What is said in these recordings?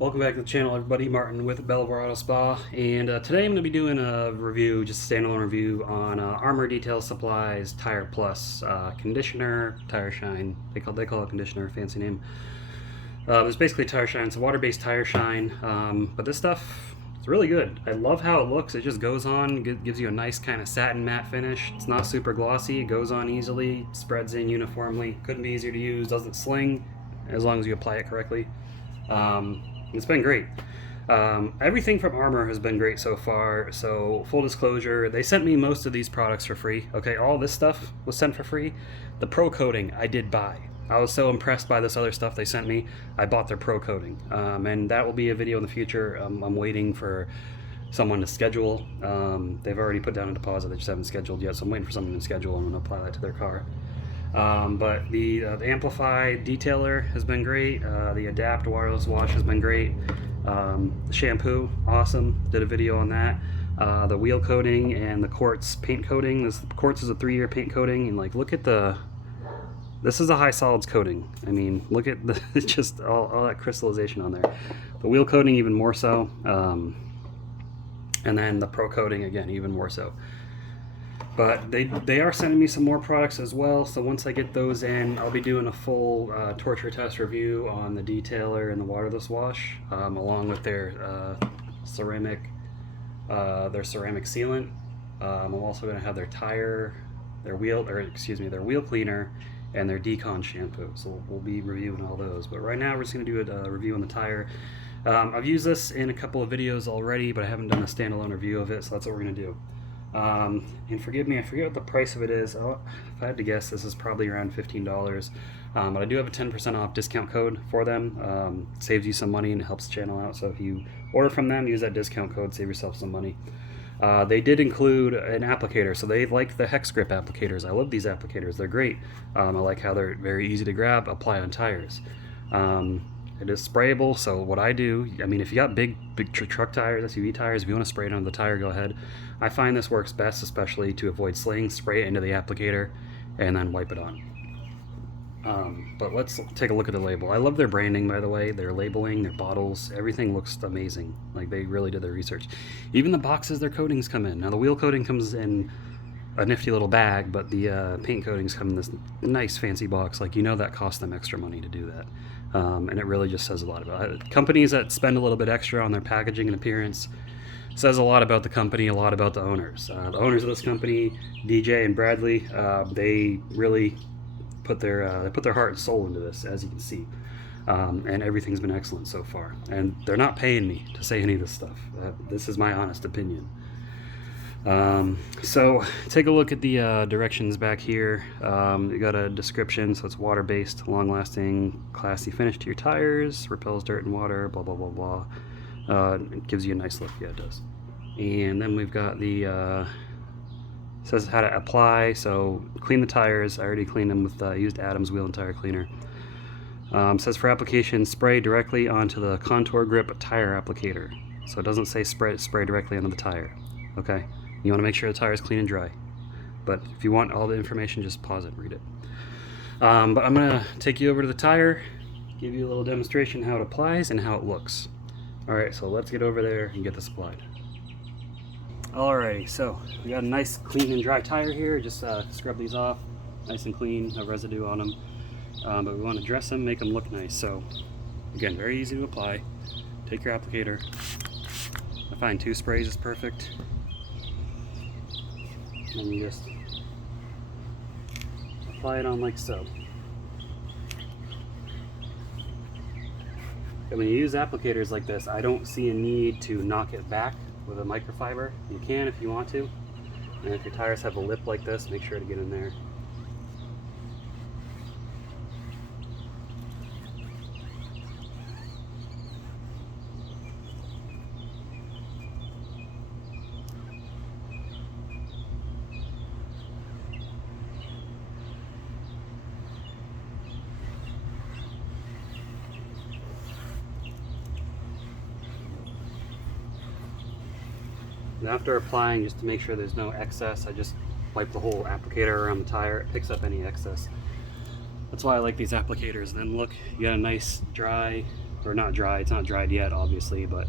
Welcome back to the channel, everybody. Martin with Belvoir Auto Spa, and today I'm going to be doing a review, just a standalone review on Armour Detail Supplies Tire Plus conditioner, tire shine. They call it conditioner, fancy name. It's basically tire shine. It's a water-based tire shine, but this stuff it's really good. I love how it looks. It just goes on, gives you a nice kind of satin matte finish. It's not super glossy. It goes on easily, spreads in uniformly. Couldn't be easier to use. Doesn't sling as long as you apply it correctly. It's been great. Everything from Armour has been great so far. So full disclosure, they sent me most of these products for free. Okay, all this stuff was sent for free. The pro coating I did buy. I was so impressed by this other stuff they sent me. I bought their pro coating, and that will be a video in the future. I'm waiting for someone to schedule. They've already put down a deposit. They just haven't scheduled yet, so I'm waiting for someone to schedule and apply that to their car. But the Amplify detailer has been great. The Adapt wireless wash has been great. The shampoo, awesome. Did a video on that. The wheel coating and the quartz paint coating. This quartz is a 3-year paint coating, and like, look at this is a high solids coating. I mean, look at just all that crystallization on there. The wheel coating even more so, and then the pro coating again even more so. But they are sending me some more products as well, so once I get those in, I'll be doing a full torture test review on the detailer and the waterless wash, along with their ceramic sealant. I'm also going to have their wheel cleaner, and their decon shampoo. So we'll be reviewing all those. But right now we're just going to do a review on the tire. I've used this in a couple of videos already, but I haven't done a standalone review of it, so that's what we're going to do. And forgive me, I forget what the price of it is. If I had to guess, this is probably around $15. But I do have a 10% off discount code for them. Saves you some money and helps the channel out. So if you order from them, use that discount code, save yourself some money. They did include an applicator, so they like the hex grip applicators. I love these applicators, they're great. I like how they're very easy to grab, apply on tires. It is sprayable, so what I do, I mean, if you got big truck tires, SUV tires, if you want to spray it on the tire, go ahead. I find this works best, especially to avoid sling. Spray it into the applicator and then wipe it on. But let's take a look at the label. I love their branding, by the way, their labeling, their bottles, everything looks amazing. Like, they really did their research. Even the boxes their coatings come in. Now, the wheel coating comes in a nifty little bag, but the paint coatings come in this nice fancy box. Like, you know that cost them extra money to do that. And it really just says a lot about it. Companies that spend a little bit extra on their packaging and appearance says a lot about the company, a lot about the owners. The owners of this company, DJ and Bradley, they really put their heart and soul into this, as you can see. And everything's been excellent so far. And they're not paying me to say any of this stuff. This is my honest opinion. So take a look at the directions back here. You got a description, so it's water-based, long-lasting, classy finish to your tires, repels dirt and water, blah blah blah blah. It gives you a nice look. Yeah, it does. And then we've got the says how to apply. So clean the tires. I already cleaned them with used Adams wheel and tire cleaner. Says for application, spray directly onto the contour grip tire applicator. So it doesn't say spray directly onto the tire. Okay. You want to make sure the tire is clean and dry. But if you want all the information, just pause it and read it. But I'm going to take you over to the tire, give you a little demonstration how it applies and how it looks. Alright, so let's get over there and get this applied. Alrighty, so we got a nice clean and dry tire here. Just scrub these off, nice and clean, no residue on them. But we want to dress them, make them look nice. So again, very easy to apply. Take your applicator. I find 2 sprays is perfect. And you just apply it on like so. And when you use applicators like this, I don't see a need to knock it back with a microfiber. You can if you want to. And if your tires have a lip like this, make sure to get in there. And after applying, just to make sure there's no excess, I just wipe the whole applicator around the tire. It picks up any excess. That's why I like these applicators. Then look, you got a nice dry or not dry, it's not dried yet obviously, but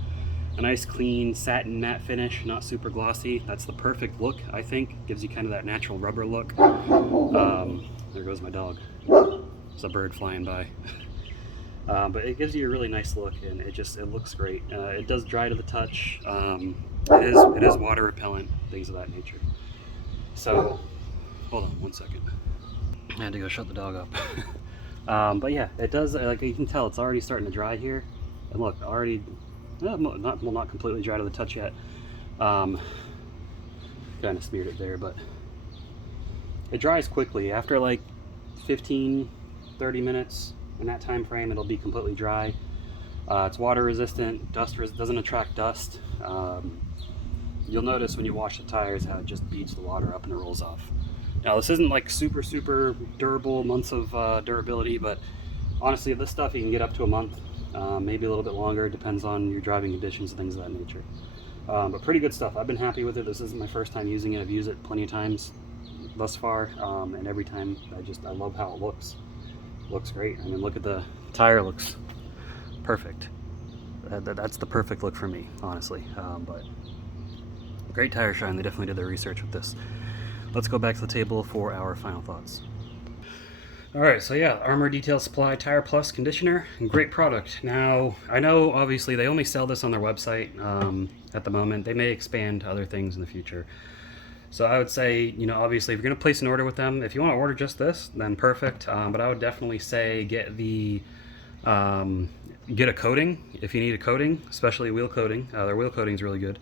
a nice clean satin matte finish, not super glossy. That's the perfect look, I think. Gives you kind of that natural rubber look. There goes my dog. There's a bird flying by. But it gives you a really nice look, and it looks great. It does dry to the touch. It is water repellent, things of that nature. So, hold on one second. I had to go shut the dog up. But yeah, it does. Like you can tell, it's already starting to dry here. And look, already not completely dry to the touch yet. Kind of smeared it there, but it dries quickly. After like 15-30 minutes, in that time frame, it'll be completely dry. It's water resistant, doesn't attract dust. You'll notice when you wash the tires how it just beats the water up and it rolls off. Now this isn't like super durable, months of durability, but honestly this stuff you can get up to a month, maybe a little bit longer, depends on your driving conditions and things of that nature. But pretty good stuff. I've been happy with it. This isn't my first time using it. I've used it plenty of times thus far, and every time I love how it looks. Looks great. I mean, look at the tire, looks perfect. That's the perfect look for me, honestly. But great tire shine. They definitely did their research with this. Let's go back to the table for our final thoughts. All right, so yeah, Armour Detail Supply Tire Plus Conditioner, great product. Now, I know obviously they only sell this on their website at the moment. They may expand to other things in the future. So I would say, you know, obviously if you're gonna place an order with them, if you wanna order just this, then perfect. But I would definitely say get a coating if you need a coating, especially wheel coating. Their wheel coating is really good.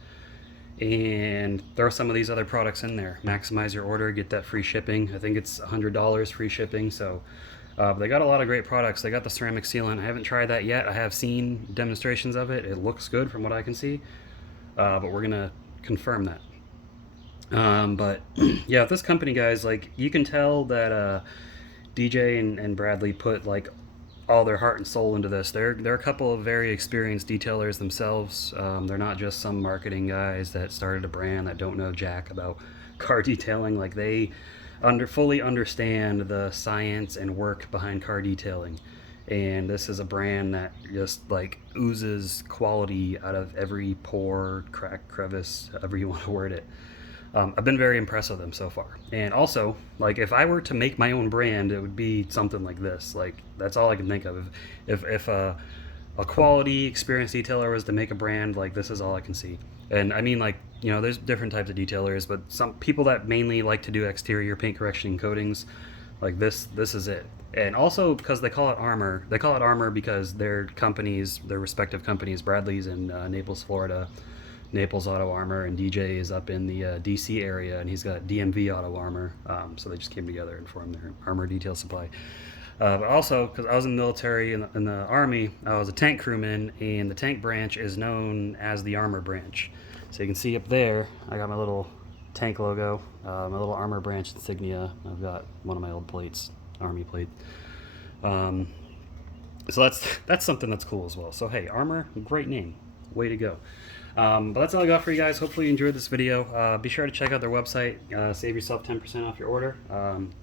And throw some of these other products in there. Maximize your order, get that free shipping. I think it's $100 free shipping. So they got a lot of great products. They got the ceramic sealant. I haven't tried that yet. I have seen demonstrations of it. It looks good from what I can see. But we're gonna confirm that. But yeah, this company, guys, like you can tell that DJ and Bradley put like all their heart and soul into this. They're a couple of very experienced detailers themselves. They're not just some marketing guys that started a brand that don't know jack about car detailing. Like they fully understand the science and work behind car detailing. And this is a brand that just like oozes quality out of every pore, crack, crevice, however you want to word it. I've been very impressed with them so far. And also, like if I were to make my own brand, it would be something like this. Like that's all I can think of. If a quality, experienced detailer was to make a brand, like this is all I can see. And I mean, like, you know, there's different types of detailers, but some people that mainly like to do exterior paint correction and coatings, like this is it. And also because they call it Armour because their respective companies, Bradley's in Naples, Florida, Naples Auto Armor, and DJ is up in the DC area, and he's got DMV Auto Armor. So they just came together and formed their Armour Detail Supply. But also, because I was in the military, in the Army, I was a tank crewman, and the tank branch is known as the Armour branch. So you can see up there, I got my little tank logo, my little Armour branch insignia. I've got one of my old plates, Army plate. So that's something that's cool as well. So hey, Armour, great name, way to go. But that's all I got for you guys. Hopefully you enjoyed this video. Be sure to check out their website. Save yourself 10% off your order.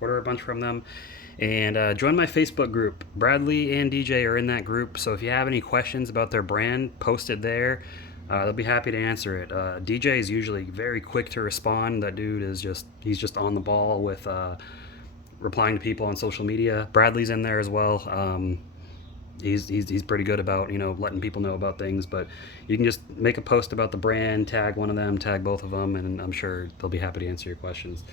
Order a bunch from them. And join my Facebook group. Bradley and DJ are in that group. So if you have any questions about their brand, post it there. They'll be happy to answer it. DJ is usually very quick to respond. That dude is he's just on the ball with replying to people on social media. Bradley's in there as well. He's pretty good about, you know, letting people know about things, but you can just make a post about the brand, tag one of them, tag both of them, and I'm sure they'll be happy to answer your questions.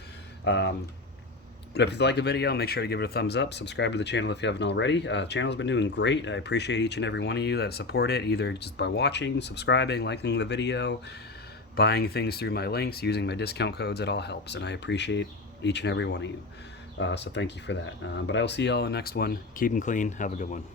But if you like the video, make sure to give it a thumbs up, subscribe to the channel if you haven't already. Channel's been doing great. I appreciate each and every one of you that support it, either just by watching, subscribing, liking the video, buying things through my links, using my discount codes. It all helps, and I appreciate each and every one of you. So thank you for that. But I will see you all in the next one. Keep them clean. Have a good one.